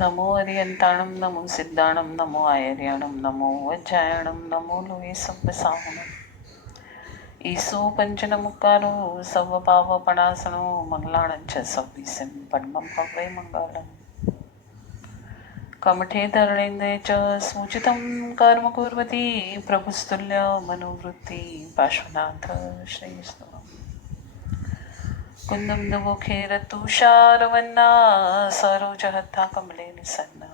નમો હરિયંતાણમ નમો સિદ્ધાણમ નમો આયર્યાણમ નમો વજ્જાયણમ નમો લોહી સબ્બસાહુણમ ઈસો પંચનમુકારો સર્વ પાવપણાસણો મંગલાણં ચ સવ્વીસમ પરમં ભવ્ય મંગલમ કમઠે ધરણેન્દ્રે ચ સૂચિतं કર્મ કુર્વતી પ્રભુસ્તુલ્ય મનોવૃત્તિ પાર્શ્વનાથ શ્રેયસ્તમ कुन्दं दुमुखेरतुषारवन्ना सरोजहत्था कमले निसन्ना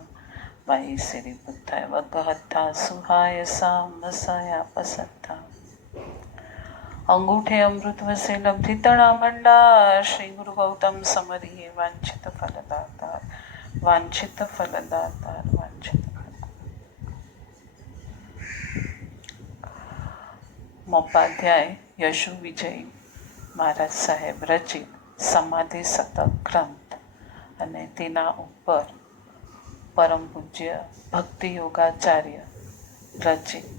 वायि सिरिपुत्थाय वग्गहत्था सुहायसा मसयापसत्था अंगूठे अमृतवसे लब्धितणा मंडा श्री गुरु गौतम समरिये वांछित फलदातार वांछित फलदातार वांछित मोपाध्याय यशु विजय મહારાજ સાહેબ રચિત સમાધિ શતક ગ્રંથ અને તેના ઉપર પરમ પૂજ્ય ભક્તિ યોગાચાર્ય રચિત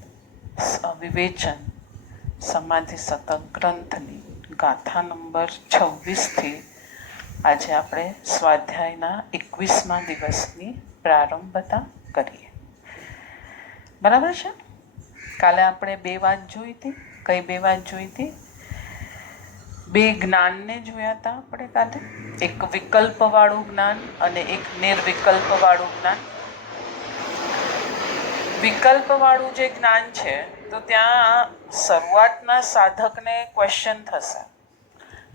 વિવેચન સમાધિ શતક ગ્રંથની ગાથા નંબર 26થી આજે આપણે સ્વાધ્યાયના 21મા દિવસની પ્રારંભતા કરીએ. બરાબર છે? કાલે આપણે બે વાત જોઈ હતી. કઈ બે વાત જોઈ હતી? બે જ્ઞાનને જોયા હતા આપણે કાલે. એક વિકલ્પવાળું જ્ઞાન અને એક નિર્વિકલ્પવાળું જ્ઞાન. વિકલ્પવાળું જે જ્ઞાન છે તો ત્યાં શરૂઆતના સાધકને ક્વેશ્ચન થશે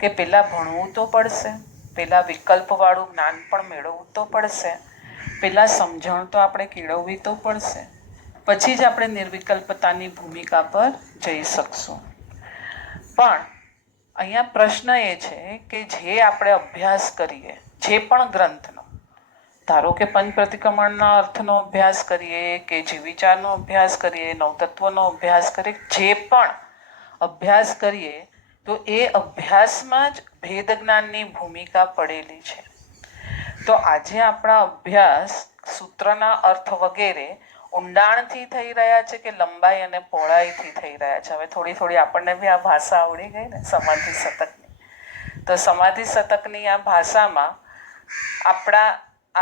કે પેલા ભણવું તો પડશે, પેલા વિકલ્પવાળું જ્ઞાન પણ મેળવવું તો પડશે, પેલા સમજણ તો આપણે કેળવવી તો પડશે, પછી જ આપણે નિર્વિકલ્પતાની ભૂમિકા પર જઈ શકશું. પણ અહીંયા પ્રશ્ન એ છે કે જે આપણે અભ્યાસ કરીએ, જે પણ ગ્રંથનો, ધારો કે પંચ પ્રતિક્રમણના અર્થનો અભ્યાસ કરીએ કે જીવ વિચારનો અભ્યાસ કરીએ, નવતત્વનો અભ્યાસ કરીએ, જે પણ અભ્યાસ કરીએ તો એ અભ્યાસમાં જ ભેદ જ્ઞાનની ભૂમિકા પડેલી છે. તો આજે આપણા અભ્યાસ સૂત્રના અર્થ વગેરે ઊંડાણથી થઈ રહ્યા છે કે લંબાઈ અને પહોળાઈથી થઈ રહ્યા છે? હવે થોડી થોડી આપણને બી આ ભાષા આવડી ગઈ ને સમાધિ શતકની. તો સમાધિ શતકની આ ભાષામાં આપણા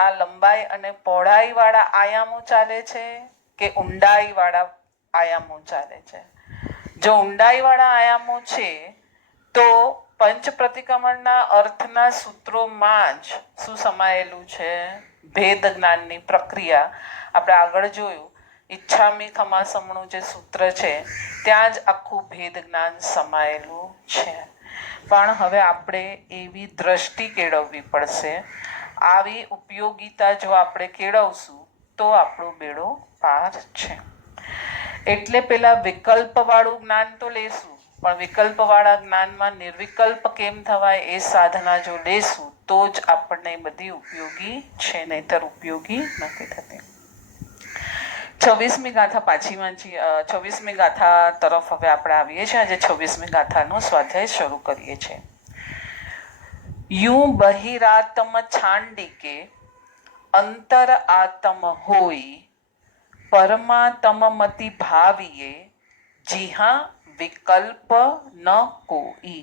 આ લંબાઈ અને પહોળાઈવાળા આયામો ચાલે છે કે ઊંડાઈવાળા આયામો ચાલે છે? જો ઊંડાઈવાળા આયામો છે તો પંચ પ્રતિક્રમણના અર્થના સૂત્રોમાં જ શું સમાયેલું છે? ભેદ જ્ઞાનની પ્રક્રિયા. આપણે આગળ જોયું ઈચ્છામી ખમાસમનું જે સૂત્ર છે ત્યાં જ આખું ભેદ જ્ઞાન સમાયેલું છે. પણ હવે આપણે એવી દ્રષ્ટિ કેળવવી પડશે. આવી ઉપયોગિતા જો આપણે કેળવશું તો આપણો બેડો પાર છે. એટલે પેલા વિકલ્પવાળું જ્ઞાન તો લેશું, પણ વિકલ્પવાળા જ્ઞાનમાં નિર્વિકલ્પ કેમ થવાય એ સાધના જો લેશું તો જ આપણને બધી ઉપયોગી છે, નહીતર ઉપયોગી નથી થતી. 26મી ગાથા પાછી વાંચી. 26મી ગાથા તરફ હવે આપણે આવીએ છીએ. આજે 26મી ગાથાનો સ્વાધ્યાય શરૂ કરીએ છીએ. યુ બહિરાતમ છાંડિકે અંતર આતમ હોઈ પરમાતમ મતિ ભાવીએ જીહા વિકલ્પ ન કોઈ.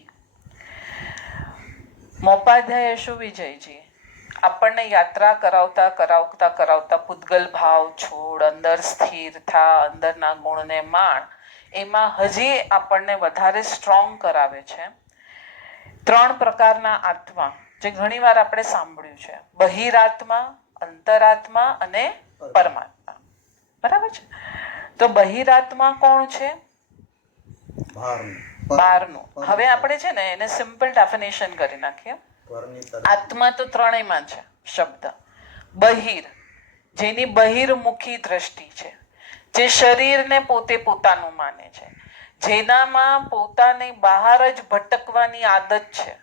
મોપાધ્યાય યશુ વિજયજી આપણને યાત્રા કરાવતા પૂતગલ ભાવ છોડ, અંદર સ્થિર થા, અંદરના ગુણને માણ, એમાં હજી આપણને વધારે સ્ટ્રોંગ કરાવે છે. 3 પ્રકારના આત્મા જે ઘણીવાર આપણે સાંભળ્યું છે: બહિરાત્મા, અંતરાત્મા અને પરમાત્મા. બરાબર છે? તો બહિરાત્મા કોણ છે? બહારનું. હવે આપણે છે ને એને સિમ્પલ ડેફિનેશન કરી નાખીએ. આત્મા તો ત્રણેયમાં છે શબ્દ. બહિર, જેની બહિર્મુખી દ્રષ્ટિ છે, જે શરીરને પોતે પોતાનું માને છે, જેનામાં પોતાની બહાર જ ભટકવાની આદત છે,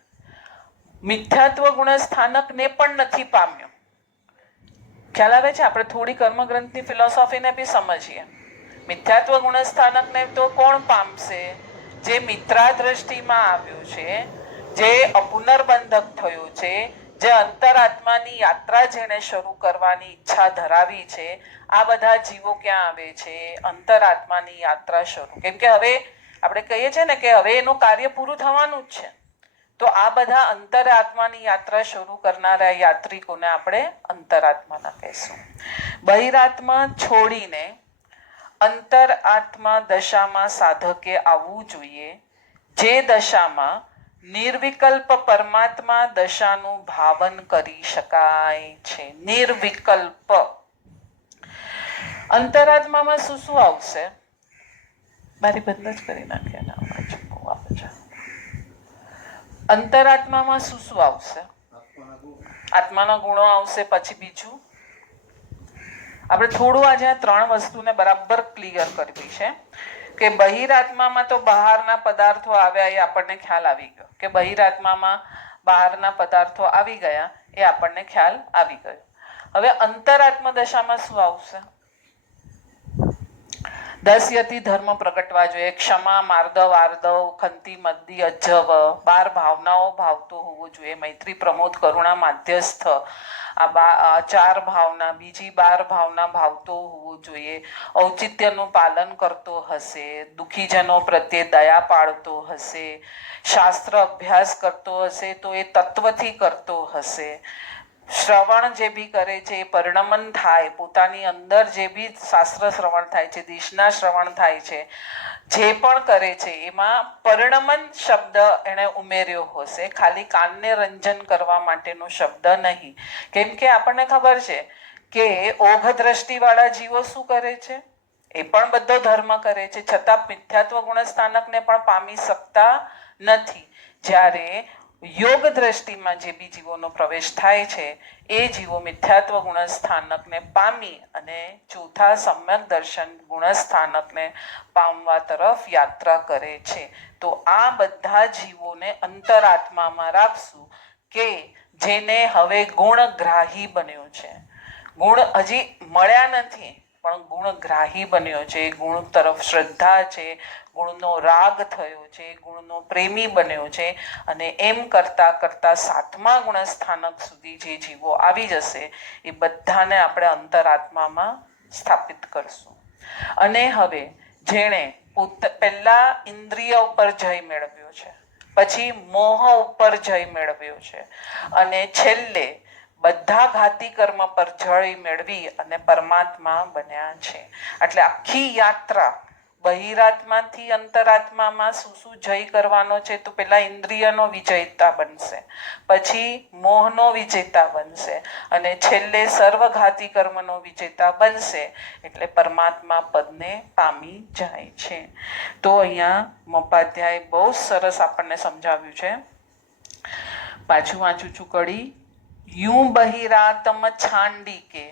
મિથ્યાત્વ ગુણ સ્થાનકને પણ નથી પામ્યો. ખ્યાલ આવે છે? આપણે થોડી કર્મગ્રંથની ફિલોસોફીને બી સમજીએ. મિથ્યાત્વ ગુણ સ્થાનકને તો કોણ પામશે? જે મિત્રા દ્રષ્ટિમાં આવ્યું છે, જે અપુનર્બંધક થયું છે, જે અંતરાત્માની યાત્રા જેને શરૂ કરવાની ઈચ્છા ધરાવી છે, આ બધા જીવો ક્યાં આવે છે? અંતરાત્માની યાત્રા શરૂ. કેમ કે હવે આપણે કહીએ છીએ ને કે હવે એનું કાર્ય પૂરું થવાનું જ છે. તો આ બધા અંતરાત્માની યાત્રા શરૂ કરનારા યાત્રિકોને આપણે અંતરાત્માના કહેશું. બહિરાત્મા છોડીને અંતરાત્મા દશામાં સાધકે આવવું જોઈએ, જે દશામાં નિર્વિકલ્પ પરમાત્મા દશાનું ભાવન કરી શકાય છે. નિર્વિકલ્પ અંતરાત્મામાં શું શું આવશે? મારી બંધ જ કરી નાખ્યા. અંતરાત્મામાં શું શું આવશે? આત્માના ગુણો આવશે. પછી બીજું આપણે થોડું આજે આ 3 વસ્તુને બરાબર ક્લિયર કરવી છે કે બહિરાત્મામાં તો બહારના પદાર્થો આવ્યા એ આપણને ખ્યાલ આવી ગયો, કે બહિરાત્મામાં બહારના પદાર્થો આવી ગયા એ આપણને ખ્યાલ આવી ગયો. હવે અંતરાત્મા દશામાં શું આવશે? 10 યતિ ધર્મ પ્રગટવા જોઈએ. ક્ષમા, માર્દવ, આર્દવ, ખંતી, મદ્દી, અજ્જવ, 12 ભાવનાઓ ભાવતો હોવો જોઈએ. મૈત્રી, પ્રમોદ, કરુણા, માધ્યસ્થ, આ 4 ભાવના, બીજી 12 ભાવના ભાવતો હોવો જોઈએ. ઔચિત્યનું પાલન કરતો હશે, દુઃખીજનો પ્રત્યે દયા પાડતો હશે, શાસ્ત્ર અભ્યાસ કરતો હશે તો એ તત્વથી કરતો હશે. શ્રવણ જે બી કરે છે એ પરિણમન થાય, પોતાની અંદર જે બી શાસ્ત્ર શ્રવણ થાય છે, દેશના શ્રવણ થાય છે, જે પણ કરે છે એમાં પરિણમન શબ્દ એણે ઉમેર્યો હશે, ખાલી કાનને રંજન કરવા માટેનો શબ્દ નહીં. કેમ કે આપણને ખબર છે કે ઓઘ દ્રષ્ટિવાળા જીવો શું કરે છે? એ પણ બધો ધર્મ કરે છે, છતાં મિથ્યાત્વ ગુણસ્થાનકને પણ પામી શકતા નથી. જ્યારે યોગ દ્રષ્ટિમાં જે બી જીવોનો પ્રવેશ થાય છે એ જીવો મિથ્યાત્વ ગુણસ્થાનકને પામી અને ચોથા સમ્યક દર્શન ગુણસ્થાનકને પામવા તરફ યાત્રા કરે છે. તો આ બધા જીવોને અંતરાત્મામાં રાખશું કે જેને હવે ગુણગ્રાહી બન્યો છે. ગુણ હજી મળ્યા નથી પણ ગુણગ્રાહી બન્યો છે, ગુણ તરફ શ્રદ્ધા છે, ગુણનો રાગ થયો છે, ગુણનો પ્રેમી બન્યો છે. અને એમ કરતા કરતા 7મા ગુણસ્થાનક સુધી જે જીવો આવી જશે એ બધાને આપણે અંતરાત્મામાં સ્થાપિત કરશું. અને હવે જેણે પહેલા ઇન્દ્રિય ઉપર જય મેળવ્યો છે, પછી મોહ ઉપર જય મેળવ્યો છે અને છેલ્લે બધા ઘાતી કર્મ પર જય મેળવી અને પરમાત્મા બન્યા છે. એટલે આખી યાત્રા બહિરાત્માથી અંતરાત્મામાં શું શું જય કરવાનો છે? તો પેલા ઇન્દ્રિયનો વિજેતા બનશે, પછી મોહનો વિજેતા બનશે અને છેલ્લે સર્વઘાતી કર્મનો વિજેતા બનશે. એટલે પરમાત્મા પદને પામી જાય છે. તો અહીંયા મોપાધ્યાય બહુ સરસ આપણને સમજાવ્યું છે. પાછું વાંચું છું કડી. यूं बहिरातम छांडी के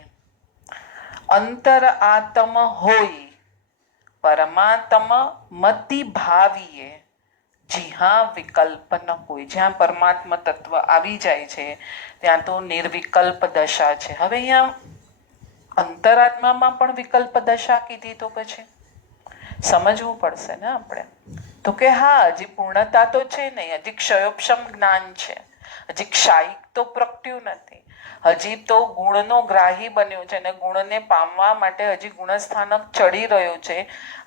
अंतर आत्म होई परमात्म मति भावीए જી હા વિકલ્પ ન કોઈ. જ્યાં પરમાત્મા તત્વ આવી જાય છે ત્યાં તો નિર્વિકલ્પ દશા છે. હવે અહીંયા અંતરાત્મામાં પણ વિકલ્પ દશા કીધી તો પછી સમજવું પડશે ને આપણે. તો કે હા, હજી પૂર્ણતા તો છે નહીં, હજી ક્ષયોપશમ જ્ઞાન છે, હજી ક્ષાયિક તો પ્રગટ્યું નથી, હજી તો ગુણનો ગ્રાહી બન્યો છે અને ગુણને પામવા માટે હજી ગુણસ્થાનક ચડી રહ્યો છે.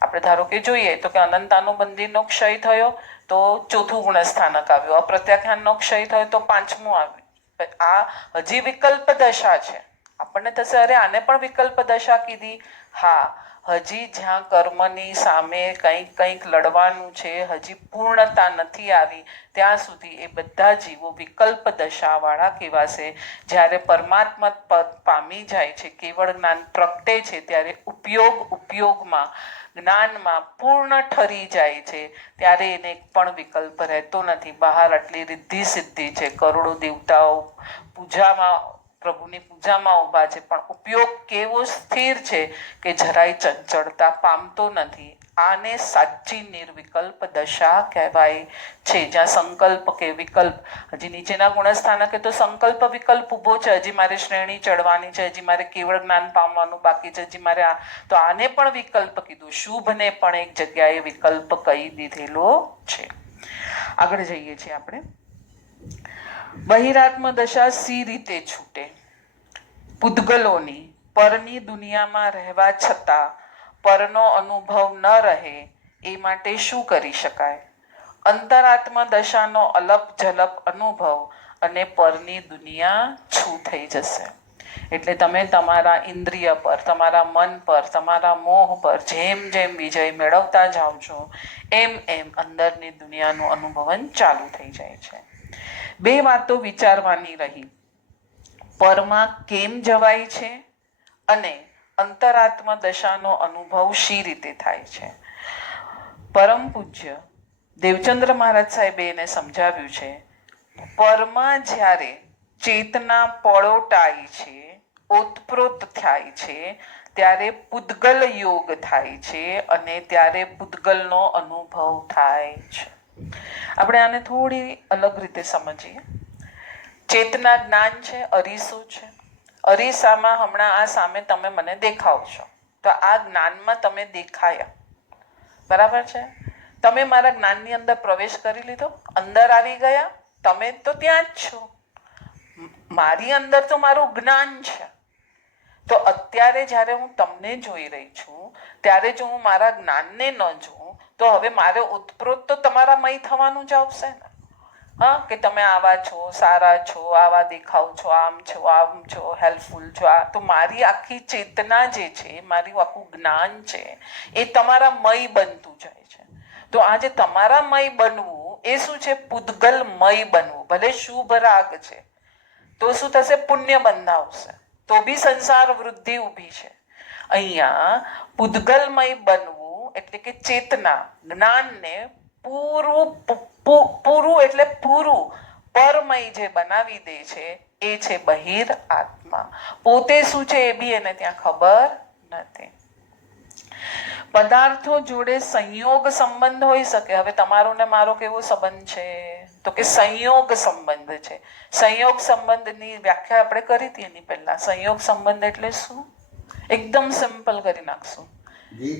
આપણે ધારો કે જોઈએ તો કે અનંતાનુબંધીનો ક્ષય થયો તો 4થું ગુણસ્થાનક આવ્યું, અપ્રત્યાખ્યાનનો ક્ષય થયો તો 5મું આવ્યું. આ હજી વિકલ્પ દશા છે. આપણને થશે અરે આને પણ વિકલ્પ દશા કીધી. હા, હજી જ્યાં કર્મની સામે કંઈક કંઈક લડવાનું છે, હજી પૂર્ણતા નથી આવી, ત્યાં સુધી એ બધા જીવો વિકલ્પ દશાવાળા કહેવાશે. જ્યારે પરમાત્મા પદ પામી જાય છે, કેવળ જ્ઞાન પ્રગટે છે, ત્યારે ઉપયોગમાં જ્ઞાનમાં પૂર્ણ ઠરી જાય છે, ત્યારે એને એક પણ વિકલ્પ રહેતો નથી. બહાર આટલી રિદ્ધિ સિદ્ધિ છે, કરોડો દેવતાઓ પૂજામાં પ્રભુની પૂજામાં ઊભા છે, પણ ઉપયોગ કેવો સ્થિર છે કે જરાય ચંચળતા પામતો નથી. આને સાચી નિર્વિકલ્પ દશા કહેવાય છે. જ્યાં સંકલ્પ કે વિકલ્પ, હજી નીચેના ગુણસ્થાનકે તો સંકલ્પ વિકલ્પ ઊભો છે, હજી મારે શ્રેણી ચડવાની છે, હજી મારે કેવળ જ્ઞાન પામવાનું બાકી છે, હજી મારે તો આને પણ વિકલ્પ કીધું. શુભને પણ એક જગ્યાએ વિકલ્પ કહી દીધેલો છે. આગળ જઈએ છીએ આપણે. બહિરાત્મ દશા સી રીતે છૂટે? પૂતગલોની પરની દુનિયામાં રહેવા છતાં પરનો અનુભવ ન રહે એ માટે શું કરી શકાય? અંતરાત્મા દશાનો અલપ ઝલપ અનુભવ અને પરની દુનિયા છું થઈ જશે. એટલે તમે તમારા ઇન્દ્રિય પર, તમારા મન પર, તમારા મોહ પર જેમ જેમ વિજય મેળવતા જાઓ છો એમ એમ અંદરની દુનિયાનું અનુભવન ચાલુ થઈ જાય છે. બે વાતો વિચારવાની રહી. પરમાં કેમ જવાય છે અને અંતરાત્મા દશાનો અનુભવ શી રીતે થાય છે. પરમ પૂજ્ય દેવચંદ્ર મહારાજ સાહેબે એને સમજાવ્યું છે, પરમાં જ્યારે ચેતના પળોટાય છે, ઓતપ્રોત થાય છે, ત્યારે પૂદગલ યોગ થાય છે અને ત્યારે પૂદગલનો અનુભવ થાય છે. આપણે આને થોડી અલગ રીતે સમજીએ. ચેતના જ્ઞાન છે, અરીસો છે. અરીસામાં હમણાં આ સામે તમે મને દેખાવ છો, તો આ જ્ઞાનમાં તમે દેખાયા, બરાબર છે. તમે મારા જ્ઞાનની અંદર પ્રવેશ કરી લીધો, અંદર આવી ગયા, તમે તો ત્યાં જ છો. મારી અંદર તો મારું જ્ઞાન છે. તો અત્યારે જ્યારે હું તમને જોઈ રહી છું ત્યારે જો હું મારા જ્ઞાનને ન જોઉં તો હવે મારે ઉત્પ્રોત તો તમારા મય થવાનું જ આવશે ને. હા, કે તમે આવા છો, સારા છો, આવા દેખાવ છો, આમ છો, હેલ્પફુલ છો. આ તો મારી આખી ચેતના જે છે, મારું આખું જ્ઞાન છે એ તમારા મય બનતું જાય છે. તો આજે તમારા મય બનવું એ શું છે? પૂદગલ મય બનવું. ભલે શુભ રાગ છે તો શું થશે? પુણ્ય બંધાવશે, તો બી સંસાર વૃદ્ધિ ઊભી છે. અહીંયા પૂદગલમય બનવું એટલે કે ચેતના જ્ઞાનને પૂરું એટલે પૂરું પરમય જે બનાવી દે છે એ છે બહિર આત્મા. પોતે શું છે એ બી એને ત્યાં ખબર નથી. પદાર્થો જોડે સંયોગ સંબંધ હોઈ શકે. હવે તમારો ને મારો કેવો સંબંધ છે? તો કે સંયોગ સંબંધ છે. સંયોગ સંબંધની વ્યાખ્યા આપણે કરી હતી એની પહેલા. સંયોગ સંબંધ એટલે શું? એકદમ સિમ્પલ કરી નાખશું. જે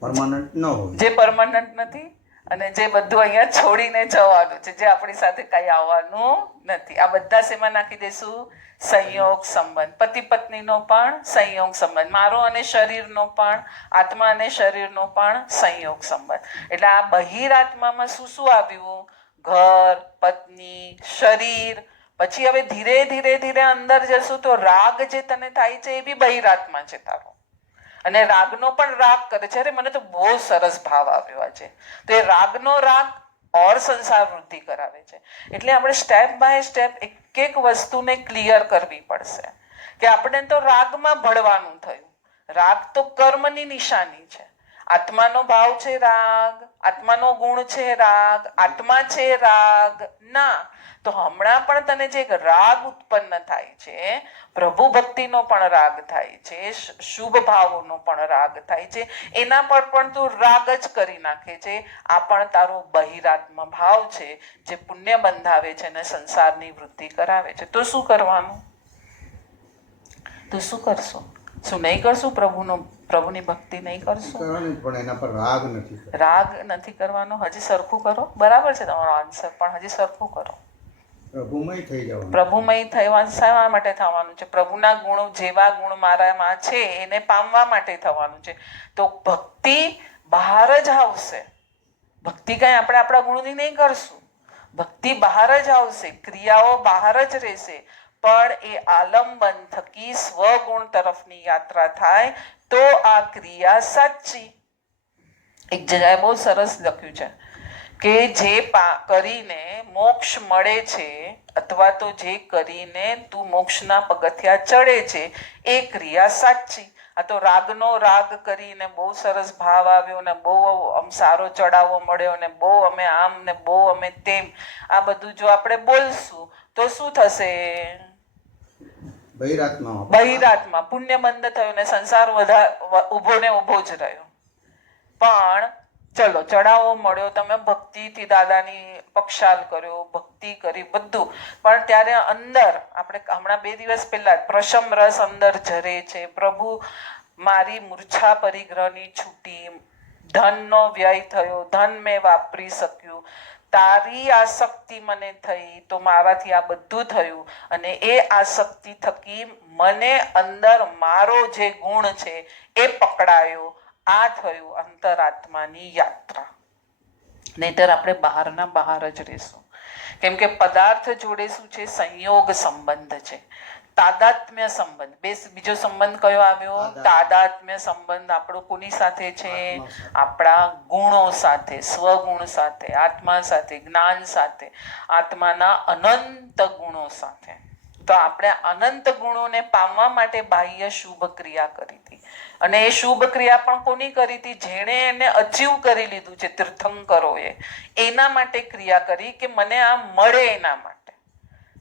પરમાનન્ટ ન હોય, જે પરમાનન્ટ નથી અને જે બધું અહીંયા છોડીને જવાનું છે, જે આપણી સાથે કઈ આવવાનું નથી. આ બધા શેમાં નાખી દઈશું? સંયોગ સંબંધ. પતિ પત્નીનો પણ સંયોગ સંબંધ, મારો અને શરીરનો પણ, આત્મા અને શરીરનો પણ સંયોગ સંબંધ. એટલે આ બહિરાત્મામાં શું શું આવ્યું? ઘર, પત્ની, શરીર. પછી હવે ધીરે ધીરે ધીરે અંદર જશું તો રાગ જે તને થાય છે એ બી બહિરાત્મા છે તારો. અને રાગનો પણ રાગ કરે છે. અરે મને તો બહુ સરસ ભાવ આવ્યો આજે. તો એ રાગનો રાગ ઓર સંસાર વૃદ્ધિ કરાવે છે. એટલે આપણે સ્ટેપ બાય સ્ટેપ એક એક વસ્તુને ક્લિયર કરવી પડશે કે આપણે તો રાગમાં ભળવાનું થયું. રાગ તો કર્મની નિશાની છે. આત્માનો ભાવ છે રાગ, આત્માનો ગુણ છે રાગ, આત્મા છે રાગ ના. તો હમણાં પણ તને જે રાગ ઉત્પન્ન થાય છે, પ્રભુ ભક્તિનો પણ રાગ થાય છે, શુભ ભાવોનો પણ રાગ થાય છે, એના પર પણ તું રાગ જ કરી નાખે છે. આ પણ તારો બહિરાત્મા ભાવ છે જે પુણ્ય બંધાવે છે અને સંસારની વૃદ્ધિ કરાવે છે. તો શું કરવાનું? તો શું કરશું? શું નહીં કરશું? પ્રભુની ભક્તિ નહીં કરશું? પણ એના પર રાગ નથી. રાગ નથી કરવાનો. હજી સરખું કરો. બરાબર છે તમારો આન્સર, પણ હજી સરખું કરો. પ્રભુમય થઈ જવાનું. પ્રભુમય થવા શા માટે થવાનું છે? પ્રભુના ગુણો જેવા ગુણ મારામાં છે એને પામવા માટે થવાનું છે. તો ભક્તિ બહાર જ આવશે. ભક્તિ કઈ આપણે આપણા ગુણની નહીં કરશું. ભક્તિ બહાર જ આવશે, ક્રિયાઓ બહાર જ રહેશે. પણ એ આલંબન થકી સ્વગુણ તરફની યાત્રા થાય તો આ ક્રિયા સાચી. એક જગ્યાએ બહુ સરસ લખ્યું છે કે જે કરીને મોક્ષ મળે છે અથવા તો જે કરીને તું મોક્ષના પગથિયા ચડે છે એ ક્રિયા સાચી. આ તો રાગનો રાગ કરીને બહુ સરસ ભાવ આવ્યો ને બહુ આમ સારો ચડાવો મળ્યો ને બહુ અમે આમ ને બહુ અમે તેમ, આ બધું જો આપણે બોલશું તો શું થશે? બહિરાત્મા પુણ્ય બંધ થયો ને સંસાર ઉભો ને ઉભો જ રહ્યો. પણ ચલો ચડાવો મળ્યો, તમે ભક્તિથી દાદાની પક્ષાલ કર્યો, ભક્તિ કરી બધું, પણ ત્યારે અંદર આપણે હમણાં 2 દિવસ પહેલા પ્રશમ રસ અંદર ઝરે છે. પ્રભુ મારી મૂર્છા પરિગ્રહની છૂટી, ધનનો વ્યય થયો, ધન મેં વાપરી શક્યું, તારી આસક્તિ મને થઈ તો મારાથી આ બધું થયું. અને એ આસક્તિ થકી મને અંદર મારો જે ગુણ છે એ પકડાયો. આ થયું અંતરાત્માની યાત્રા. નહીંતર આપણે બહારના બહાર જ રહીશું. કેમ કે પદાર્થ જોડે શું છે? સંયોગ સંબંધ છે, તાદાત્મ્ય સંબંધ. બીજો સંબંધ કયો આવ્યો? તાદાત્મ્ય સંબંધ. આપણો કોની સાથે છે? આત્મા સાથે. આપણા ગુણો સાથે, સ્વગુણ સાથે, આત્મા સાથે, જ્ઞાન સાથે, આત્માના અનંત ગુણો સાથે. તો આપણે અનંત ગુણોને પામવા માટે બાહ્ય શુભ ક્રિયા કરી હતી. અને એ શુભ ક્રિયા પણ કોની કરી હતી? જેણે એને અચીવ કરી લીધું છે, તીર્થંકરોએ. એના માટે ક્રિયા કરી કે મને આ મળે એના માટે.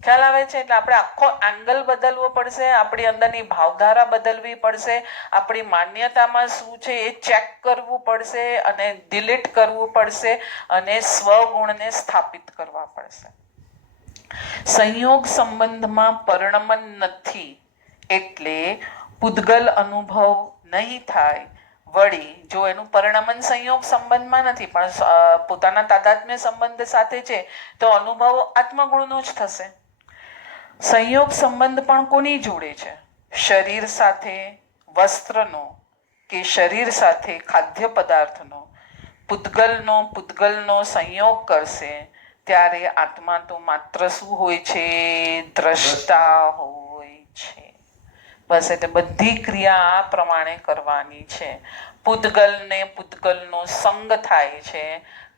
ખ્યાલ આવે છે? એટલે આપણે આખો એંગલ બદલવો પડશે, આપણી અંદરની ભાવધારા બદલવી પડશે, આપણી માન્યતામાં શું છે એ ચેક કરવું પડશે અને ડિલીટ કરવું પડશે અને સ્વગુણને સ્થાપિત કરવા પડશે. સંયોગ સંબંધમાં પરિણમન નથી એટલે પૂદગલ અનુભવ નહીં થાય. વળી જો એનું પરિણમન સંયોગ સંબંધમાં નથી પણ પોતાના તાદાત્મ્ય સંબંધ સાથે છે તો અનુભવ આત્મગુણનો જ થશે. સંયોગ સંબંધ પણ કોની જોડે છે? શરીર સાથે વસ્ત્રનો કે શરીર સાથે ખાદ્ય પદાર્થનો. પૂદગલનો સંયોગ કરશે ત્યારે આત્મા તો માત્ર શું હોય છે? દ્રષ્ટા હોય છે. બસ. એટલે બધી ક્રિયા આ પ્રમાણે કરવાની છે. પૂદગલનો સંગ થાય છે,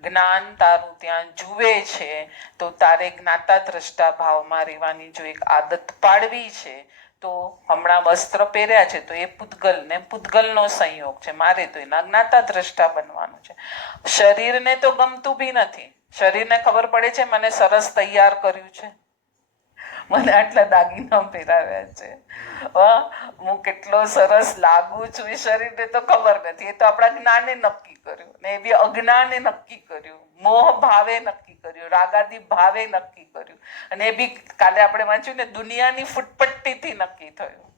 જ્ઞાન તારું ત્યાં જુએ છે, તો તારે જ્ઞાતા દ્રષ્ટા ભાવમાં રહેવાની જો એક આદત પાડવી છે તો હમણાં વસ્ત્ર પહેર્યા છે તો એ પૂદગલનો સંયોગ છે, મારે તો એના જ્ઞાતા દ્રષ્ટા બનવાનું છે. શરીરને તો ગમતું બી નથી. શરીરને ખબર પડે છે મને સરસ તૈયાર કર્યું છે, મને આટલા દાગીના પહેરાવ્યા છે, હું કેટલો સરસ લાગુ છું, એ શરીરને તો ખબર નથી. એ તો આપણા જ્ઞાને નક્કી કર્યું, ને એ બી અજ્ઞાને નક્કી કર્યું, મોહ ભાવે નક્કી કર્યું, રાગાદી ભાવે નક્કી કર્યું, અને એ બી કાલે આપણે વાંચ્યું ને દુનિયાની ફૂટપટ્ટીથી નક્કી થયું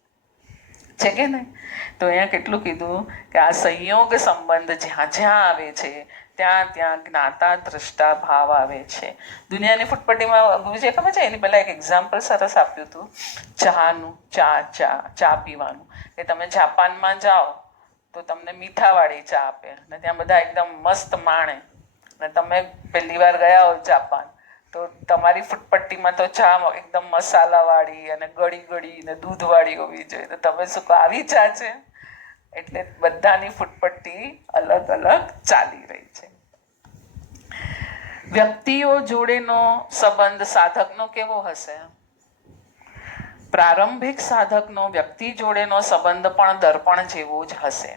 છે કે નહીં? તો અહીંયા કેટલું કીધું કે આ સંયોગ સંબંધ જ્યાં જ્યાં આવે છે ત્યાં ત્યાં જ્ઞાતા દ્રષ્ટા ભાવ આવે છે. દુનિયાની ફૂટપટ્ટીમાં ગુરુજીએ ખબર છે એની પહેલા એક એક્ઝામ્પલ સરસ આપ્યું હતું ચાનું. ચા પીવાનું. કે તમે જાપાનમાં જાઓ તો તમને મીઠાવાળી ચા આપે અને ત્યાં બધા એકદમ મસ્ત માણે. અને તમે પહેલી વાર ગયા હો જાપાન તો તમારી ફૂટપટ્ટીમાં તો ચા એકદમ મસાલાવાળી અને ગળી ને દૂધવાળી હોવી જોઈએ. તો તમે શું કહો આવી ચા છે? એટલે બધાની ફૂટપટ્ટી અલગ અલગ ચાલી રહી છે. વ્યક્તિઓ જોડેનો સંબંધ સાધકનો કેવો હશે? પ્રારંભિક સાધકનો વ્યક્તિ જોડેનો સંબંધ પણ દર્પણ જેવો જ હશે.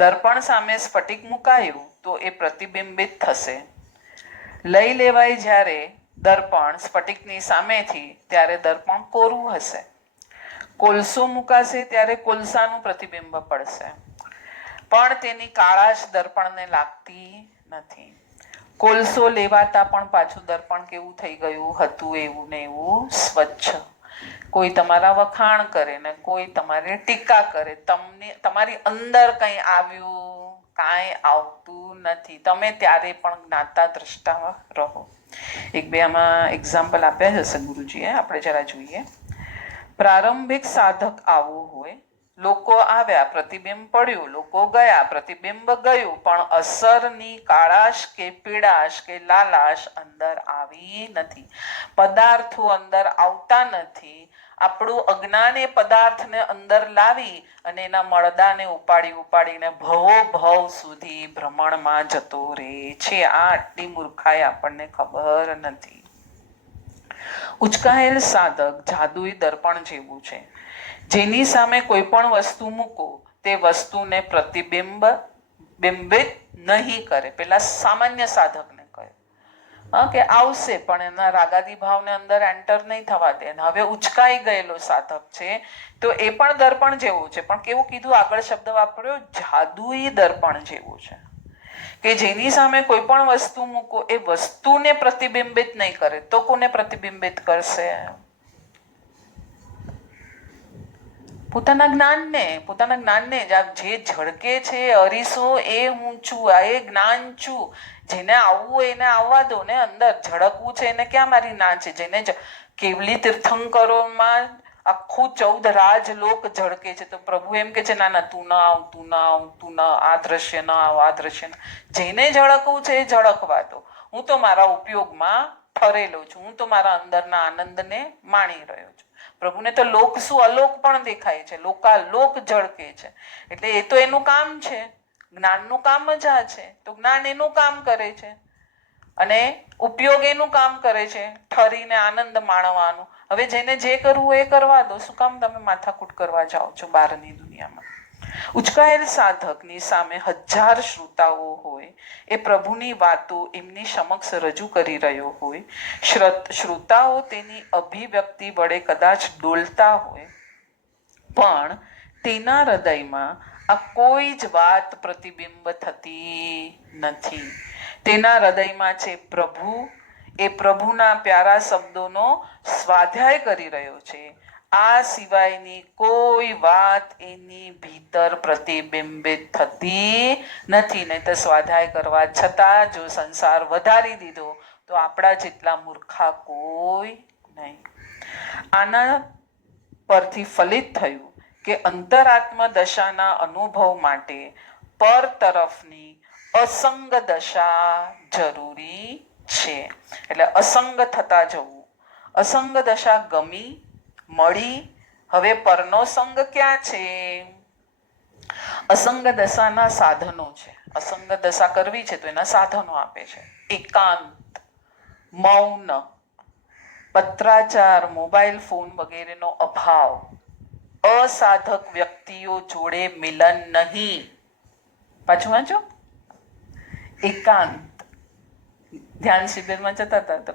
દર્પણ સામે સ્ફટિક મુકાયું તો એ પ્રતિબિંબિત થશે. લઈ લેવાય જ્યારે દર્પણ સ્ફટિકની સામેથી ત્યારે દર્પણ કોરું હશે. કોલસો મુકાશે ત્યારે કોલસાનું પ્રતિબિંબ પડશે, પણ તેની કાળાશ દર્પણને લાગતી નથી. કોલસો લેવાતા પણ પાછું દર્પણ કેવું થઈ ગયું હતું? એવું ને એવું સ્વચ્છ. કોઈ તમારા વખાણ કરે ને કોઈ તમારી ટીકા કરે, તમારી અંદર કંઈ આવ્યું, કાંઈ આવતું નથી. તમે ત્યારે પણ જ્ઞાતા દ્રષ્ટા રહો. એક બે આમાં એક્ઝામ્પલ આપ્યા જ હશે ગુરુજીએ, આપણે જરા જોઈએ. પ્રારંભિક સાધક આવું હોય, લોકો આવ્યા, પ્રતિબિંબ પડ્યું, લોકો ગયા, પ્રતિબિંબ ગયું, પણ અસરની કાળાશ કે પીળાશ કે લાલાશ અંદર આવી નથી. પદાર્થો અંદર આવતા નથી. આપણું અજ્ઞાન એ પદાર્થને અંદર લાવી અને એના મળદાને ઉપાડીને ભવ સુધી ભ્રમણમાં જતો રહે છે. આ આટલી મૂર્ખાઈ આપણને ખબર નથી. ઉચકાયેલ સાધક જાદુઈ દર્પણ જેવું છે. જેની સામે કોઈ પણ વસ્તુ મૂકો તે વસ્તુને બિંબિત નહીં કરે. પેલા સામાન્ય સાધકને કહે કે આવશે પણ એના રાગાદી ભાવને અંદર એન્ટર નહીં થવા દે. હવે ઉચકાઈ ગયેલો સાધક છે તો એ પણ દર્પણ જેવું છે, પણ કેવું કીધું? આગળ શબ્દ વાપર્યો જાદુઈ દર્પણ જેવું છે કે જેની સામે કોઈ પણ વસ્તુ મૂકો એ વસ્તુને પ્રતિબિંબિત નહીં કરે. તો કોને પ્રતિબિંબિત કરશે? પોતાના જ્ઞાનને. જે ઝળકે છે અરીસો એ હું છું, આ એ જ્ઞાન છું. જેને આવવું એને આવવા દો ને. અંદર ઝળકવું છે એને ક્યાં મારી ના છે? જેને કેવલી તીર્થંકરોમાં આખું 14 રાજલોક ઝળકે છે, તો પ્રભુ એમ કે છે ના ના તું ના આવ, તું ના આવ, તું ના, આ દ્રશ્ય ના આવ, આ દ્રશ્ય ના. જેને ઝળકવું છે એ ઝળકવા દો. હું તો મારા ઉપયોગમાં ઠરેલો છું, હું તો મારા અંદરના આનંદને માણી રહ્યો છું. પ્રભુને તો લોક શું અલોક પણ દેખાય છે, લોકાલોક ઝળકે છે. એટલે એ તો એનું કામ છે, જ્ઞાનનું કામ જ આ છે. તો જ્ઞાન એનું કામ કરે છે અને ઉપયોગ એનું કામ કરે છે, ઠરીને આનંદ માણવાનું. હવે જેને જે કરવું હોય એ કરવા દો. શું કામ તમે માથાકૂટ કરવા જાઓ છો બહારની દુનિયામાં? ઉચકાયેલ સાધકની સામે 1000 શ્રોતાઓ હોય, એ પ્રભુની વાતો એમની સમક્ષ રજૂ કરી રહ્યો હોય, શ્રોતાઓ તેની અભિવ્યક્તિ વડે કદાચ ડોલતા હોય, પણ તેના હૃદયમાં આ કોઈ જ વાત પ્રતિબિંબ થતી નથી. તેના હૃદયમાં છે પ્રભુ. એ પ્રભુના પ્યારા શબ્દોનો સ્વાધ્યાય કરી રહ્યો છે. આ સિવાયની કોઈ વાત એની ભીતર પ્રતિબિંબિત થતી નથી. નહીં તો સ્વાધ્યાય કરવા છતાં જો સંસાર વધારી દીધો તો આપણા જેટલા મૂર્ખા કોઈ નહીં. આના પરથી ફલિત થયું કે અંતરાત્મ દશાના અનુભવ માટે પર તરફની અસંગ દશા જરૂરી છે. એટલે અસંગ થતા જવું. અસંગ દશા ગમી, મળી. હવે પરનો સંગ ક્યાં છે? અસંગ દશાના સાધનો છે. અસંગ દશા કરવી છે તો એના સાધનો આપે છે. એકાંત, મૌન, પત્રાચાર, મોબાઈલ ફોન વગેરેનો અભાવ, અસાધક વ્યક્તિઓ જોડે મિલન નહીં. પાછું વાંચો. એકાંત. ધ્યાન શિબિરમાં જતા હતા તો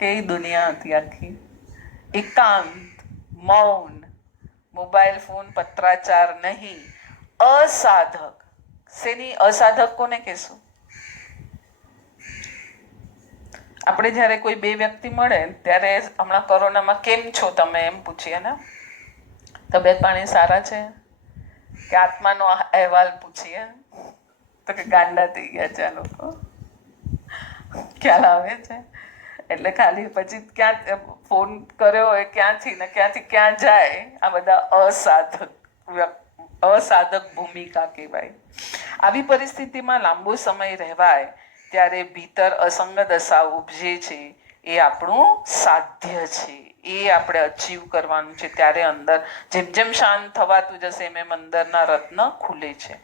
કેવી દુનિયા હતી આખી. એકાંત, મૌન, મોબાઈલ ફોન, પત્રાચાર નહીં. અસાધક. શેની અસાધક કોને કહેશું? આપણે જ્યારે કોઈ બે વ્યક્તિ મળે ત્યારે હમણાં કોરોનામાં કેમ છો તમે એમ પૂછીએ ને, તબિયત પાણી સારા છે કે આત્માનો અહેવાલ પૂછીએ તો કે ગાંડા થઈ ગયા છે આ લોકો. ખ્યાલ આવે છે? એટલે ખાલી પછી ક્યાં ફોન કર્યો હોય ક્યાંથી ને ક્યાંથી ક્યાં જાય, આ બધા અસાધક ભૂમિકા કહેવાય. આવી પરિસ્થિતિમાં લાંબો સમય રહેવાય ત્યારે ભીતર અસંગ દશા ઉપજે છે. એ આપણું સાધ્ય છે, એ આપણે અચીવ કરવાનું છે. ત્યારે અંદર જેમ જેમ શાંત થવાતું જશે એમ એમ અંદરના રત્ન ખુલે છે.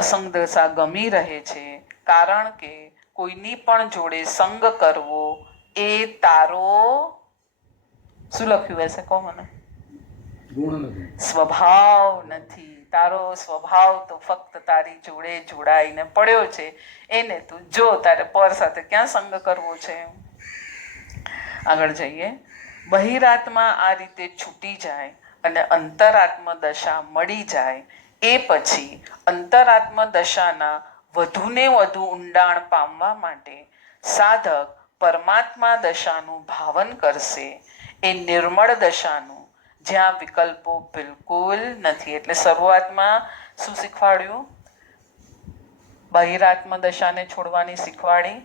અસંગ દશા ગમી રહે છે કારણ કે કોઈની પણ જોડે સંગ કરવો એ તારો શું લખ્યું હશે કહો મને? સ્વભાવ નથી. તારો સ્વભાવ તો ફક્ત તારી જોડે જોડાઈને પડ્યો છે. એને તું જો તારે પર સાથે ક્યાં સંગ કરવો છે. આગળ જઈએ. બહિરાત્મા આ રીતે છૂટી જાય અને અંતરાત્મ દશા મળી જાય એ પછી અંતરાત્મ દશાના વધુને વધુ ઊંડાણ પામવા માટે સાધક પરમાત્મા દશાનું ભાવન કરશે. એ નિર્મળ દશાનું, જ્યાં વિકલ્પો બિલકુલ નથી. એટલે શરૂઆતમાં શું શીખવાડ્યું? બહિરાત્મ દશાને છોડવાની શીખવાડી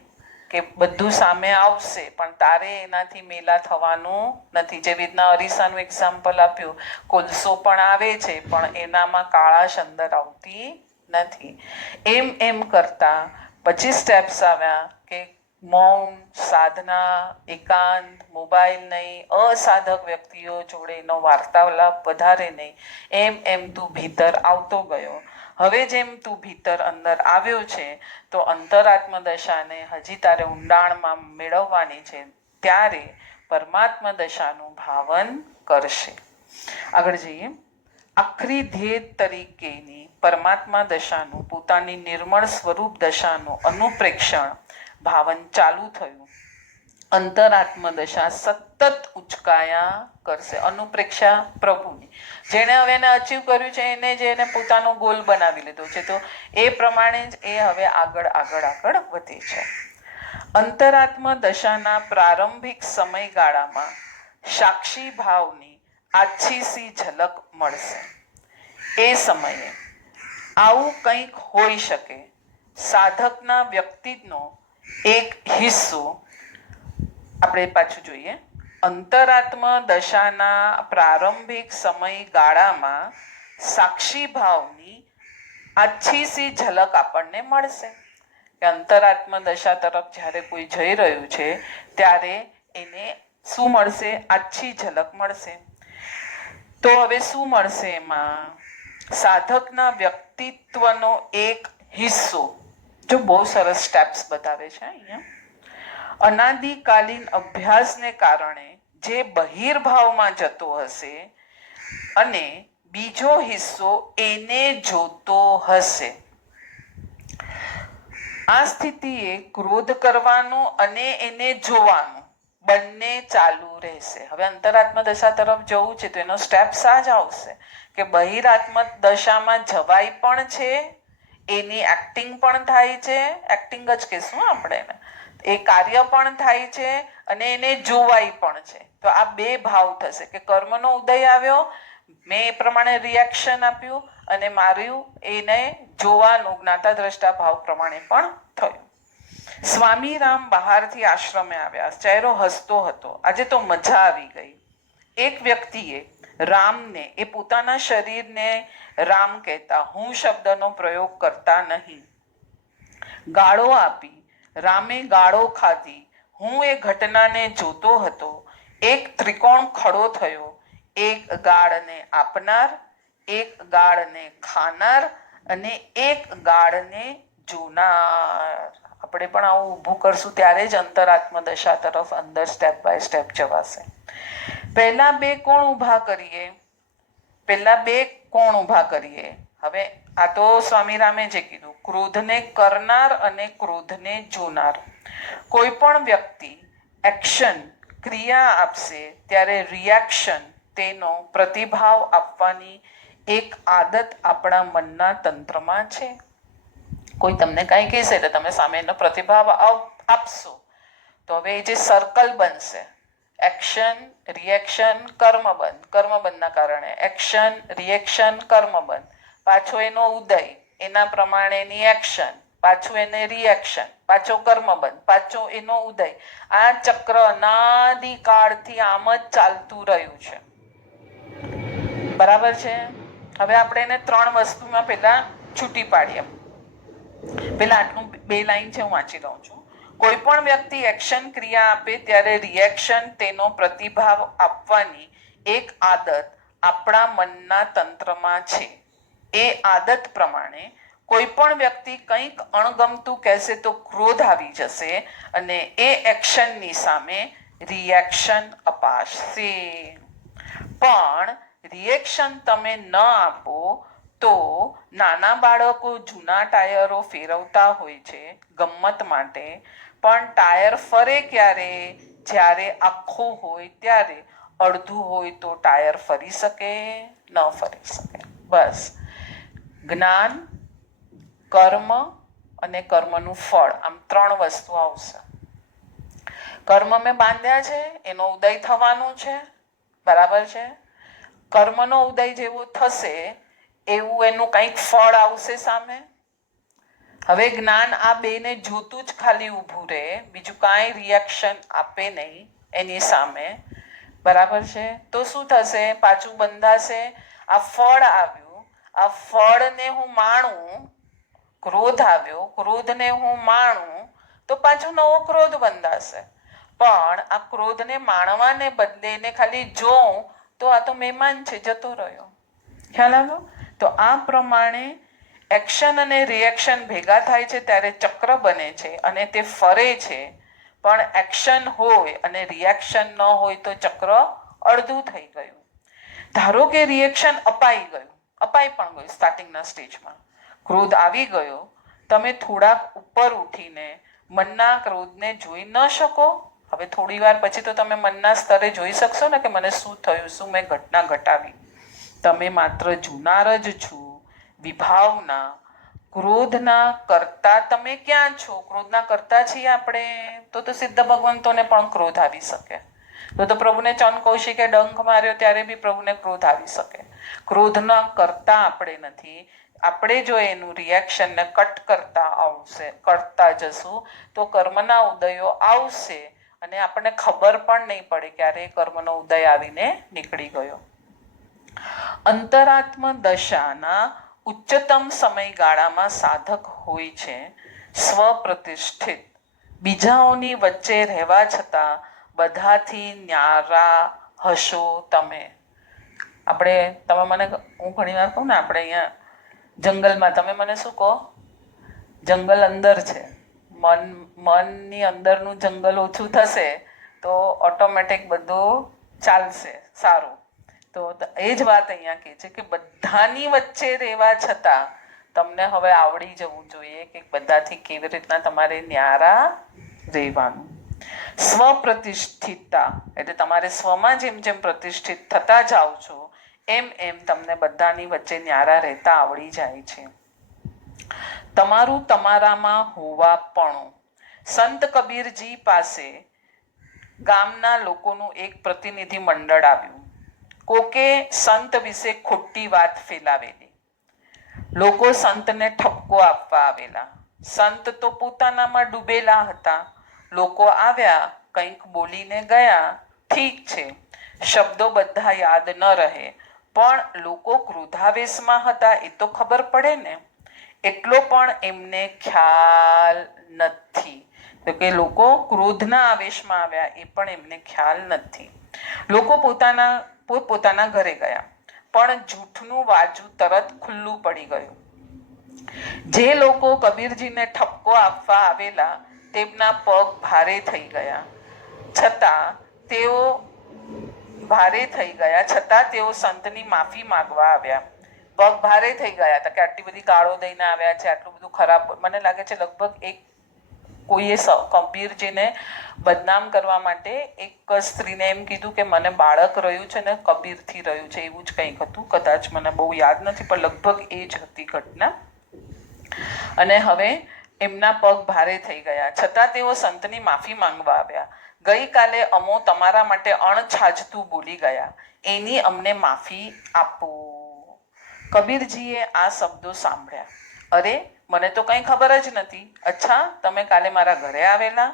કે બધું સામે આવશે પણ તારે એનાથી મેલા થવાનું નથી. જેવી રીતના અરીસાનું એક્ઝામ્પલ આપ્યું, કોલસો પણ આવે છે પણ એનામાં કાળાશ અંદર આવતી નથી. એમ એમ કરતા પછી સ્ટેપ્સ આવ્યા કે મૌન, સાધના, એકાંત, મોબાઈલ નહીં, અસાધક વ્યક્તિઓ જોડે એનો વાર્તાલાપ વધારે નહીં. એમ એમ તું ભીતર આવતો ગયો. હવે જેમ તું ભીતર અંદર આવ્યો છે તો અંતરાત્મ દશાને હજી તારે ઊંડાણમાં મેળવવાની છે. ત્યારે પરમાત્મ દશાનું ભાવન કરશે. આગળ જઈએ. આખરી ધ્યેય તરીકેની પરમાત્મા દશાનું, પોતાની નિર્મળ સ્વરૂપ દશાનું અનુપ્રેક્ષણ ભાવન ચાલુ થયું. અંતરાત્મ દશા સતત ઉચકાયા કરશે. અનુપ્રેક્ષા પ્રભુની. જેણે હવે એને અચીવ કર્યું છે એને જ એને પોતાનો ગોલ બનાવી લીધો છે તો એ પ્રમાણે જ એ હવે આગળ આગળ આગળ વધે છે. અંતરાત્મ દશાના પ્રારંભિક સમયગાળામાં સાક્ષી ભાવની આછી સી ઝલક મળશે. એ સમયે આવું કંઈક હોઈ શકે. સાધકના વ્યક્તિત્વનો એક હિસ્સો આપણે પાછું જોઈએ. અંતરાત્મા દશાના પ્રારંભિક સમયગાળામાં સાક્ષી ભાવની આછી સી ઝલક આપણને મળશે કે અંતરાત્મા દશા તરફ જ્યારે કોઈ જઈ રહ્યું છે ત્યારે એને શું મળશે? આછી ઝલક મળશે. તો હવે શું મળશે? એમાં સાધકના વ્યક્તિત્વનો એક હિસ્સો, જો બહુ સરસ સ્ટેપ્સ બતાવે છે અહીંયા, અનાદિકાલીન અભ્યાસને કારણે જે બહિર્ભાવમાં જતો હશે અને બીજો હિસ્સો એને જોતો હશે. આ સ્થિતિએ ક્રોધ કરવાનું અને એને જોવાનું બંને ચાલુ રહેશે. હવે અંતરાત્મા દશા તરફ જવું છે તો એનો સ્ટેપ્સ આ જ આવશે કે બહિરાત્મા દશામાં જવાય પણ છે, એની એક્ટિંગ પણ થાય છે, એક્ટિંગ જ કહેશું આપણે એને, એ કાર્ય પણ થાય છે અને એને જોવાય પણ છે. તો આ બે ભાવ થશે કે કર્મનો ઉદય આવ્યો, મેં એ પ્રમાણે રિએક્શન આપ્યું અને માર્યું, એને જોવાનું જ્ઞાતા દ્રષ્ટા ભાવ પ્રમાણે પણ થયું. સ્વામી રામ બહારથી આશ્રમે આવ્યા, ચહેરો હસતો હતો. આજે તો મજા આવી ગઈ. એક વ્યક્તિએ રામને, એ પોતાના શરીરને રામ કહેતા, હું શબ્દનો પ્રયોગ કરતા નહીં, ગાળો આપી. રામે ગાળો ખાધી. હું એ ઘટનાને જોતો હતો. એક ત્રિકોણ ખડો થયો, એક ગાળને આપનાર, એક ગાળને ખાનાર અને એક ગાળને જોનાર. આપણે પણ આવું ઊભું કરશું ત્યારે જ અંતરાત્મા દશા તરફ અંદર સ્ટેપ બાય સ્ટેપ જવાશે. પહેલા બે કોણ ઊભા કરીએ? હવે આ તો સ્વામીરામે જે કીધું, ક્રોધને કરનાર અને ક્રોધને જોનાર. કોઈ પણ વ્યક્તિ એક્શન, ક્રિયા આપશે ત્યારે રિએક્શન, તેનો પ્રતિભાવ આપવાની એક આદત આપણા મનના તંત્રમાં છે. કોઈ તમને કાંઈ કહેશે એટલે તમે સામે એનો પ્રતિભાવ આપશો. તો હવે એ જે સર્કલ બનશે, એક્શન, રિએક્શન, કર્મબંધ, કર્મબંધના કારણે એક્શન, રિએક્શન, કર્મબંધ, પાછો એનો ઉદય, એના પ્રમાણેની એક્શન, પાછું એને રિએક્શન, પાછો કર્મબંધ, પાછો એનો ઉદય. આ ચક્ર અનાદિકાળથી આમ જ ચાલતું રહ્યું છે. બરાબર છે? હવે આપણે એને ત્રણ વસ્તુમાં પહેલા છૂટી પાડીએ. પેલા આટલું બે લાઈન છે, હું વાંચી લઉં છું. કોઈ પણ વ્યક્તિ એક્શન, ક્રિયા આપે ત્યારે રિએક્શન, તેનો પ્રતિભાવ આપવાની એક આદત આપણા મનના તંત્રમાં છે. એ આદત પ્રમાણે કોઈ પણ વ્યક્તિ કંઈક અણગમતું કહેશે તો ક્રોધ આવી જશે અને એ એક્શનની સામે રિએક્શન અપાશે. પણ રિએક્શન તમે ન આપો તો નાના બાળકો જૂના ટાયરો ફેરવતા હોય છે ગમ્મત માટે, પણ ટાયર ફરે ક્યારે? જ્યારે આખું હોય ત્યારે. અડધું હોય તો ટાયર ફરી શકે? ન ફરી શકે. બસ જ્ઞાન, કર્મ અને કર્મનું ફળ, આમ ત્રણ વસ્તુ આવશે. કર્મ મેં બાંધ્યા છે, એનો ઉદય થવાનું છે. બરાબર છે? કર્મનો ઉદય જેવો થશે એવું એનું કંઈક ફળ આવશે સામે. હવે જ્ઞાન આ બેને જોતું જ ખાલી ઊભું રહે, બીજું કાંઈ રિએક્શન આપે નહીં એની સામે. બરાબર છે? તો શું થશે? પાછું બંધાશે. આ ફળ આવ્યું, આ ફળને હું માણું, ક્રોધ આવ્યો, ક્રોધને હું માણું તો પાછું નવો ક્રોધ બંધાશે. પણ આ ક્રોધને માણવાને બદલે એને ખાલી જોઉં તો આ તો મહેમાન છે, જતો રહ્યો. ખ્યાલ આવ્યો? તો આ પ્રમાણે એક્શન અને રિએક્શન ભેગા થાય છે ત્યારે ચક્ર બને છે અને તે ફરે છે. પણ એક્શન હોય અને રિએક્શન ન હોય તો ચક્ર અડધું થઈ ગયું. ધારો કે રિએક્શન અપાઈ પણ ગયું સ્ટાર્ટિંગના સ્ટેજમાં, ક્રોધ આવી ગયો, તમે થોડાક ઉપર ઉઠીને મનના ક્રોધને જોઈ ન શકો. હવે થોડી વાર પછી તો તમે મનના સ્તરે જોઈ શકશો ને કે મને શું થયું, શું મેં ઘટના ઘટાવી. તમે માત્ર જોનાર જ છો, વિભાવના. ક્રોધના કરતા તમે ક્યાં છો? ક્રોધના કરતા છીએ આપણે. તો સિદ્ધ ભગવંતોને પણ ક્રોધ આવી શકે. તો પ્રભુને ચંદ કૌશિકે ડંખ માર્યો ત્યારે બી પ્રભુને ક્રોધ આવી શકે. ક્રોધના કરતા આપણે નથી. આપણે જો એનું રિએક્શનને કટ કરતા જશું તો કર્મના ઉદયો આવશે અને આપણને ખબર પણ નહીં પડે ક્યારે કર્મનો ઉદય આવીને નીકળી ગયો. અંતરાત્મ દશાના ઉચ્ચતમ સમયગાળામાં સાધક હોય છે સ્વપ્રતિષ્ઠિત, બીજાઓની વચ્ચે રહેવા છતાં બધાથી ન્યારા હશો તમે. તમે મને, હું ઘણી વાર કહું ને, આપણે અહીંયા જંગલમાં, તમે મને શું કહો? જંગલ અંદર છે. મનની અંદરનું જંગલ ઓછું થશે તો ઓટોમેટિક બધું ચાલશે સારું. તો એ જ વાત અહીંયા કહે છે કે બધાની વચ્ચે રહેવા છતાં તમને હવે આવડી જવું જોઈએ કે બધાથી કેવી રીતના તમારે ન્યારા રહેવાનું. સ્વપ્રતિષ્ઠિતતા એટલે તમારે સ્વમાં જેમ જેમ પ્રતિષ્ઠિત થતા જાઓ છો એમ એમ તમને બધાની વચ્ચે ન્યારા રહેતા આવડી જાય છે. તમારું તમારામાં હોવાપણું. સંત કબીરજી પાસે ગામના લોકોનું એક પ્રતિનિધિ મંડળ આવ્યું. કોકે સંત વિશે ખોટી વાત ફેલાવેલી. લોકો સંતને ઠપકો આપવા આવેલા. સંત તો પોતાનામાં ડૂબેલા હતા. લોકો આવ્યા, કંઈક બોલીને ગયા, ઠીક છે, શબ્દો બધા યાદ ન રહે, પણ લોકો ક્રોધાવેશમાં હતા એ તો ખબર પડે ને. એટલો પણ એમને ખ્યાલ નથી. તો કે લોકો ક્રોધના આવેશમાં આવ્યા એ પણ એમને ખ્યાલ નથી. લોકો પોતાના ઘરે ગયા, પણ જૂઠનું વાજુ તરત ખુલ્લું પડી ગયું. જે લોકો કબીરજીને ઠપકો આપવા આવેલા તેમના પગ ભારે થઈ ગયા. છતાં તેઓ સંતની માફી માંગવા આવ્યા. પગ ભારે થઈ ગયા હતા કે આટલી બધી ગાળો દઈને આવ્યા છે, આટલું બધું ખરાબ. મને લાગે છે લગભગ કોઈએ કબીરજીને બદનામ કરવા માટે એક સ્ત્રીને એમ કીધું કે મને બાળક રહ્યું છે ને કબીરથી રહ્યું છે, એવું જ કંઈક હતું. કદાચ મને બહુ યાદ નથી, પણ લગભગ એ જ હતી ઘટના. અને હવે એમના પગ ભારે થઈ ગયા, છતાં તેઓ સંતની માફી માંગવા આવ્યા. ગઈકાલે અમો તમારા માટે અણછાજતું બોલી ગયા, એની અમને માફી આપો. કબીરજીએ આ શબ્દો સાંભળ્યા. અરે, મને તો કંઈ ખબર જ નથી. અચ્છા, તમે કાલે મારા ઘરે આવેલા,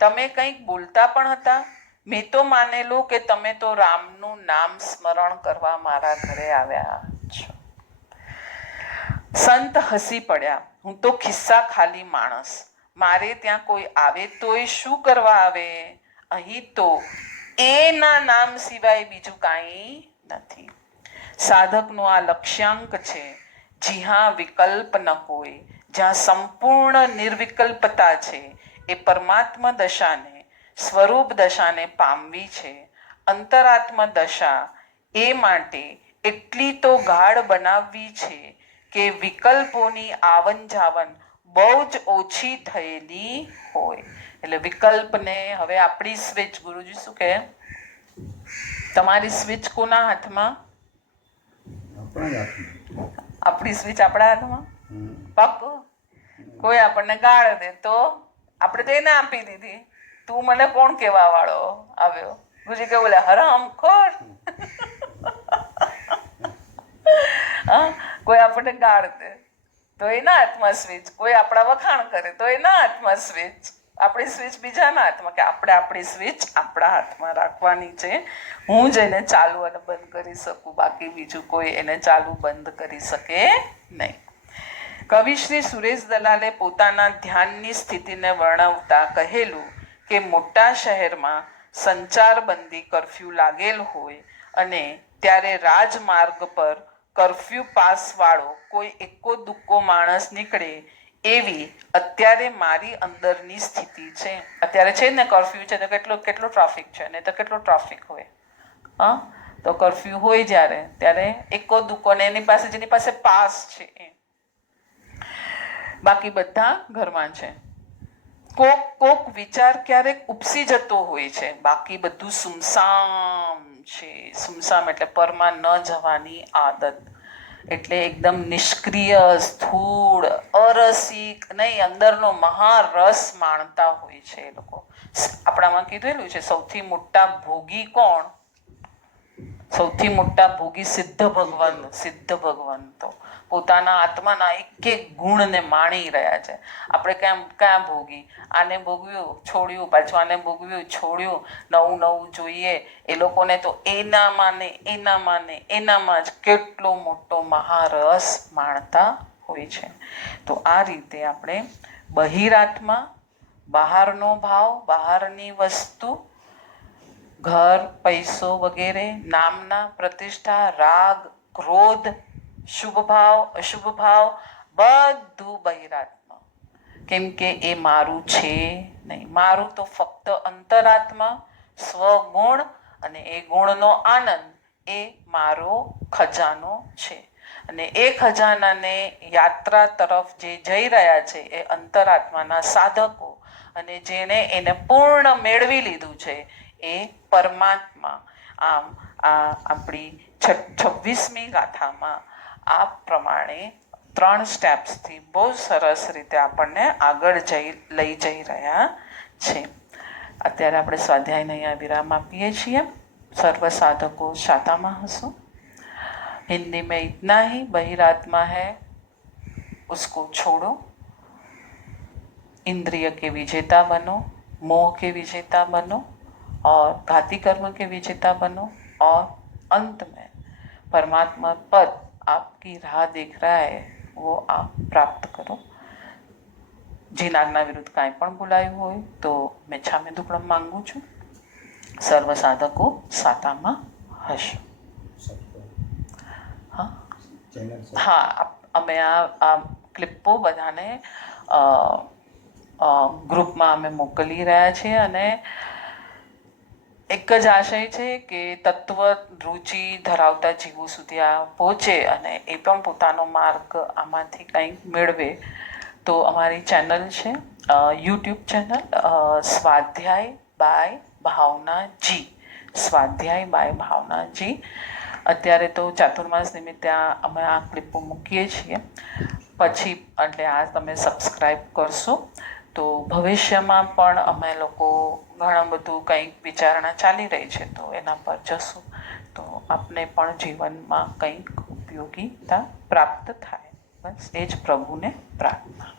તમે કંઈક બોલતા પણ હતા. મેં તો માનેલું કે તમે તો રામનું નામ સ્મરણ કરવા મારા ઘરે આવ્યા છો. સંત હસી પડ્યા. હું તો ખિસ્સા ખાલી માણસ, મારે ત્યાં કોઈ આવે તોય શું કરવા આવે? અહીં તો એના નામ સિવાય બીજું કાંઈ નથી. સાધકનો આ લક્ષ્યાંક છે. જ્યાં વિકલ્પ ન હોય, જ્યાં સંપૂર્ણ નિર્વિકલ્પતા છે, એ પરમાત્મા દશાને, સ્વરૂપ દશાને પામવી છે. અંતરાત્મ દશા એ માટે એટલી તો ગાઢ બનાવવી છે કે વિકલ્પોની આવન જાવન બહુ જ ઓછી થયેલી હોય. એટલે વિકલ્પને હવે આપણી સ્વિચ, ગુરુજી શું કહે, તમારી સ્વિચ કોના હાથમાં? આપણી સ્વિચ આપણા હાથમાં. પાક્કું? કોઈ આપણને ગાળ દે તો આપણે તો એને આપી દીધી. તું મને કોણ કેવા વાળો આવ્યો? ગુરુજી કે બોલે હરામખોર. કોઈ આપણને ગાળ દે તો એના હાથમાં સ્વિચ, કોઈ આપણા વખાણ કરે તો એના હાથમાં સ્વિચ. આપણી સ્વિચ બીજાના હાથમાં, કે આપણે આપણી સ્વિચ આપણા હાથમાં રાખવાની છે. હું જ એને ચાલુ અને બંધ કરી શકું, બાકી બીજું કોઈ એને ચાલુ બંધ કરી શકે નહીં. કવિ શ્રી સુરેશ દલાલે પોતાના ધ્યાનની સ્થિતિને વર્ણવતા કહેલું કે મોટા શહેરમાં સંચારબંધી કર્ફ્યુ લાગેલ હોય અને ત્યારે રાજમાર્ગ પર કર્ફ્યુ પાસવાળો કોઈ એકો દુક્કો માણસ નીકળે એવી અત્યારે મારી અંદરની સ્થિતિ છે. અત્યારે છે ને કર્ફ્યુ છે તો કેટલો ટ્રાફિક છે, ને તો કેટલો ટ્રાફિક હોય. તો કર્ફ્યુ હોય જ્યારે, ત્યારે એકો દુક્કો ને એની પાસે જેની પાસે પાસ છે એ, બાકી બધા ઘરમાં છે. કોક વિચાર ક્યારેક ઉપસી જતો હોય છે, બાકી બધું સુમસામ છે. સુમસામ એટલે પરમાં ન જવાની આદત, એટલે એકદમ નિષ્ક્રિય, સ્થૂળ, અરસિક નહીં, અંદરનો મહારસ માણતા હોય છે એ લોકો. આપણામાં કીધેલું છે સૌથી મોટા ભોગી કોણ? સૌથી મોટા ભોગી સિદ્ધ ભગવાન તો પોતાના આત્માના એક એક ગુણને માણી રહ્યા છે. આપણે ક્યાં ભોગી, આને ભોગવ્યું છોડ્યું, પાછું આને ભોગવ્યું છોડ્યું, નવું નવું જોઈએ. એ લોકોને તો એનામાં જ કેટલો મોટો મહારસ માણતા હોય છે. તો આ રીતે આપણે બહિરાત્મા, બહારનો ભાવ, બહારની વસ્તુ, ઘર, પૈસો વગેરે, નામના, પ્રતિષ્ઠા, રાગ, ક્રોધ, શુભ ભાવ, અશુભ ભાવ, બધું બહિરાત્મા. કેમ કે એ મારું છે નહીં. મારું તો ફક્ત અંતરાત્મા, સ્વગુણ અને એ ગુણનો આનંદ, એ મારો ખજાનો છે. અને એ ખજાનાને યાત્રા તરફ જે જઈ રહ્યા છે એ અંતરાત્માના સાધકો, અને જેણે એને પૂર્ણ મેળવી લીધું છે એ પરમાત્મા. આમ આ આપણી 26મી ગાથામાં આ પ્રમાણે 3 સ્ટેપ્સથી બહુ સરસ રીતે આપણને આગળ લઈ જઈ રહ્યા છે. અત્યારે આપણે સ્વાધ્યાયને અહીંયા વિરામ આપીએ છીએ. સર્વ સાધકો શાતામાં હશો. हिंदी में इतना ही. बहिरात्मा है उसको छोड़ो, इंद्रिय के विजेता बनो, मोह के विजेता बनो और घाती कर्म के विजेता बनो, और अंत में परमात्मा पद आपकी राह देख रहा है, वो आप प्राप्त करो. જીનાજ્ઞા વિરુદ્ધ કાંઈ પણ બોલાયું હોય તો મેં છામે દુકડમ માંગુ છું. સર્વ સાધકો સાતામાં હશો. હા, અમે આ ક્લિપો બધાને ગ્રુપમાં અમે મોકલી રહ્યા છીએ, અને એક જ આશય છે કે તત્વ રુચિ ધરાવતા જીવો સુધી આ પહોંચે અને એ પણ પોતાનો માર્ગ આમાંથી કંઈક મેળવે. તો અમારી ચેનલ છે, યુટ્યુબ ચેનલ સ્વાધ્યાય બાય ભાવનાજી. સ્વાધ્યાય બાય ભાવનાજી. અત્યારે તો ચાતુર્માસ નિમિત્તે અમે આ ક્લિપો મૂકીએ છીએ. પછી એટલે આ તમે સબસ્ક્રાઈબ કરશો તો ભવિષ્યમાં પણ અમે લોકો ઘણું બધું કંઈક વિચારણા ચાલી રહી છે તો એના પર જશું, તો આપને પણ જીવનમાં કંઈક ઉપયોગીતા પ્રાપ્ત થાય. બસ એ જ પ્રભુને પ્રાર્થના.